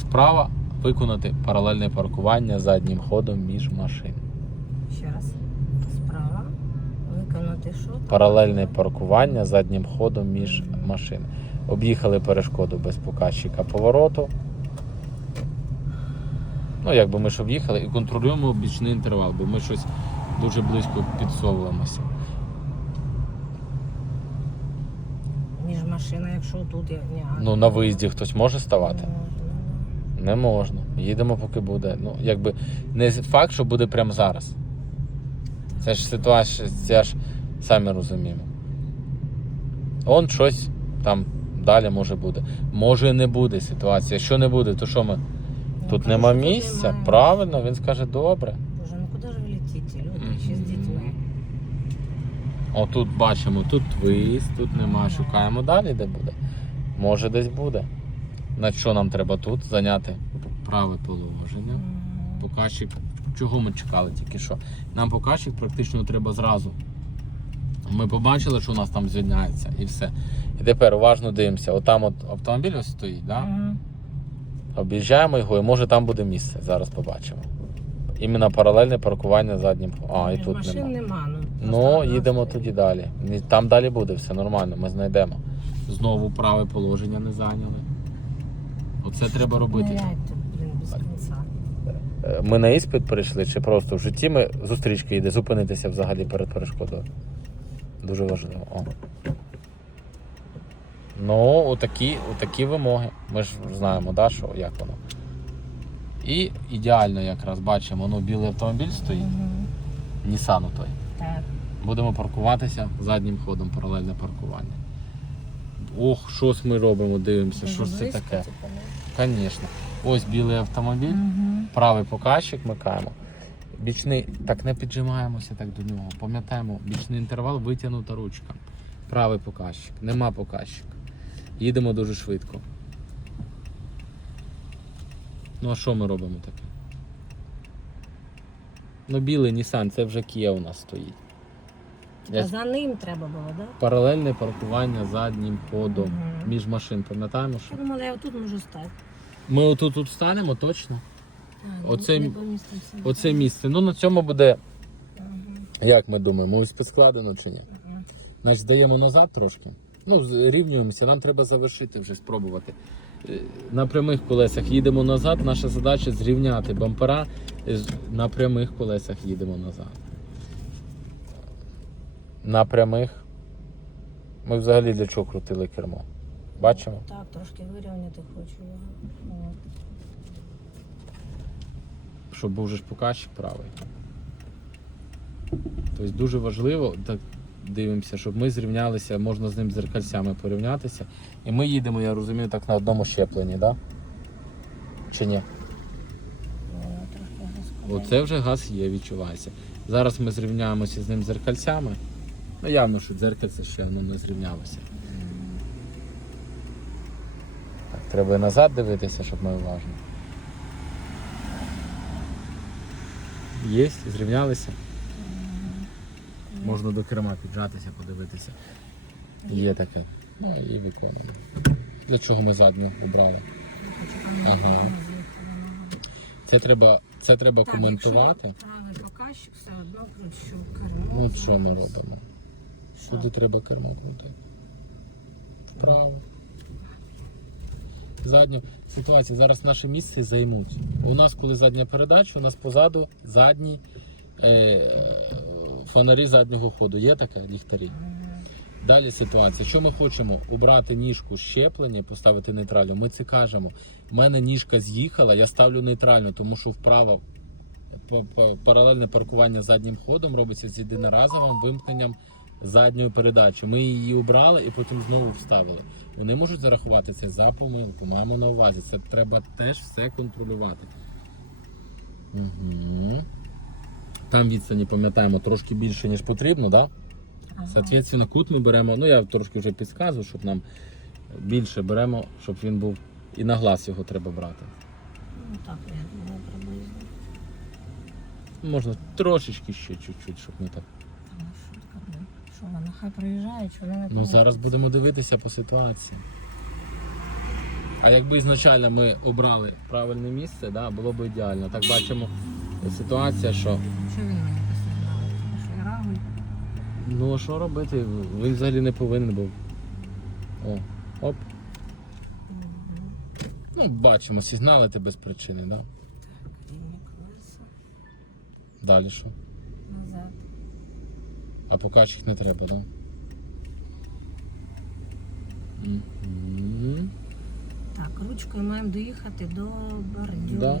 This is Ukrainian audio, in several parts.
Справа виконати паралельне паркування заднім ходом між машин. Ще раз. Справа. Виконати що? Паралельне паркування заднім ходом між машин. Об'їхали перешкоду без показчика повороту. Ну, якби ми ж об'їхали і контролюємо бічний інтервал, бо ми щось дуже близько підсовуємося. Між машиною, якщо тут я ні, Ну, на виїзді хтось може ставати? Не можна. Не можна. Їдемо, поки буде. Ну, якби не факт, що буде прямо зараз. Це ж ситуація, це ж самі розуміємо. Он щось там далі може буде. Може і не буде ситуація. Якщо не буде, то що ми? Ну, Тут кажу, нема що місця. немає. Правильно, він скаже добре. Боже, ну куди ж ви летите, люди, ще з дітьми? Отут бачимо, тут виїзд, тут нема. Шукаємо далі, де буде. Може десь буде. На що нам треба тут зайняти праве положення. Показчик. Чого ми чекали тільки що? Нам показчик практично треба зразу. Ми побачили, що у нас там звільняється і все. І тепер уважно дивимося. Отам от автомобіль ось стоїть, да? Мгм. об'їжджаємо його і може там буде місце. Зараз побачимо. Іменно паралельне паркування заднім. А, і тут машин нема. нема. Ну, Ну, їдемо тоді далі. Там далі буде все нормально, ми знайдемо. Знову праве положення не зайняли. Оце треба робити. Блін, без кінця. Ми на іспит прийшли, чи просто в житті ми зустрічки йде, зупинитися взагалі перед перешкодою. Дуже важливо. О. Ну, отакі, отакі вимоги. Ми ж знаємо, да, що, як воно. І ідеально якраз бачимо, ну, білий автомобіль стоїть, Мгм. Nissan той. Так. Будемо паркуватися заднім ходом, паралельне паркування. Ох, щось ми робимо, дивимося, що ж це таке. типу, ну. Звісно. Ось білий автомобіль. Мгм. Правий показчик вмикаємо. Бічний, так не піджимаємося так до нього. Пам'ятаємо, бічний інтервал витягнута ручка. Правий показчик, нема показчика. Їдемо дуже швидко. Ну а що ми робимо таке? Ну, білий Nissan, це вже Kia у нас стоїть. Я- за ним треба було, так? Да? Паралельне паркування заднім ходом Мгм. між машин. Пам'ятаємо, що Я думала, я тут можу стати. ми отут тут станемо точно. А, Оце-. Оце місце. Ну на цьому буде, Мгм. як ми думаємо, ось підскладено чи ні? Мгм. Значить, даємо назад трошки. Ну, зрівнюємося, нам треба завершити вже спробувати. Е, На прямих колесах їдемо назад. Наша задача зрівняти бампера. На прямих колесах їдемо назад. На прямих. Ми взагалі для чого крутили кермо? Бачимо? Так, трошки вирівняти хочу. От. щоб був же ж показчик правий. Тобто дуже важливо, так дивимося, щоб ми зрівнялися, можна з ним дзеркальцями порівнятися. І ми їдемо, я розумію, так на одному щепленні, так? Да? Чи ні? Оце вже газ є, відчувається. Зараз ми зрівняємося з ним дзеркальцями. Ну явно, що дзеркальце ще воно не зрівнялося. Так, треба назад дивитися, щоб ми уважно. Є, зрівнялися. Можна до керма піджатися, подивитися. Є таке. Ну і виконано. Для чого ми задню обрали? Ага. Це треба, це треба Так, коментувати. якщо правий показчик, все одно кручу кермо. Ну от що ми робимо? Сюди треба кермо крутити. Вправо. Задню. Ситуація. Зараз наше місце займуть. У нас, коли задня передача, у нас позаду задній е, фонарі заднього ходу. Є таке ліхтарі? Далі ситуація. Що ми хочемо? Убрати ніжку щеплення поставити нейтральну. Ми це кажемо. У мене ніжка з'їхала, я ставлю нейтральну, тому що вправо па- паралельне паркування заднім ходом робиться з єдиноразовим вимкненням задньої передачі. Ми її убрали і потім знову вставили. Вони можуть зарахувати це за помилку. Маємо на увазі. Це треба теж все контролювати. Угу. Там відстані, пам'ятаємо, трошки більше, ніж потрібно, так? Да? Ага. Соответственно, кут ми беремо, ну я трошки вже підказую, щоб нам більше беремо, щоб він був і на глаз його треба брати. Ну так, я думаю, приблизно. Можна трошечки ще чуть-чуть, щоб не так. Що вона хай проїжджає, чи вона не Ну зараз будемо дивитися по ситуації. А якби ізначально ми обрали правильне місце, да, було б ідеально. Так бачимо ситуація, що Що він мені посигнали? Що я рагуль. ну а що робити? Він взагалі не повинен був. О, оп. Ну, бачимо, сигналити без причини, да? Рівні колеса. Далі що? Назад. А покачок не треба, да? Мгм. Так, ручкою маємо доїхати до бордюру. Да.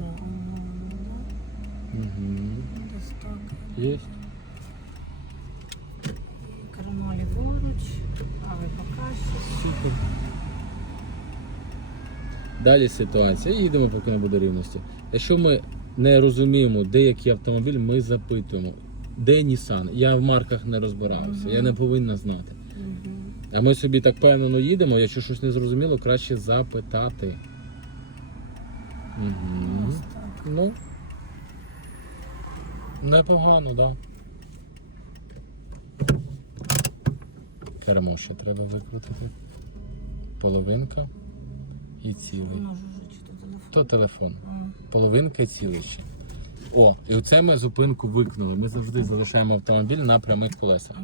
Десь так. Єсть. І Кермо ліворуч, правий покажчик. Супер. Далі ситуація. Їдемо, поки не буде рівності. Якщо ми не розуміємо, де який автомобіль, ми запитуємо, де Nissan. Я в марках не розбирався, я не повинна знати. А ми собі так певно їдемо, якщо щось не зрозуміло, краще запитати. Угу. Ну. Непогано, так. Да. Кермо ще треба викрутити. Половинка і цілий. То телефон. Половинка і цілий ще. О, і оце ми зупинку викнули. Ми завжди залишаємо автомобіль на прямих колесах.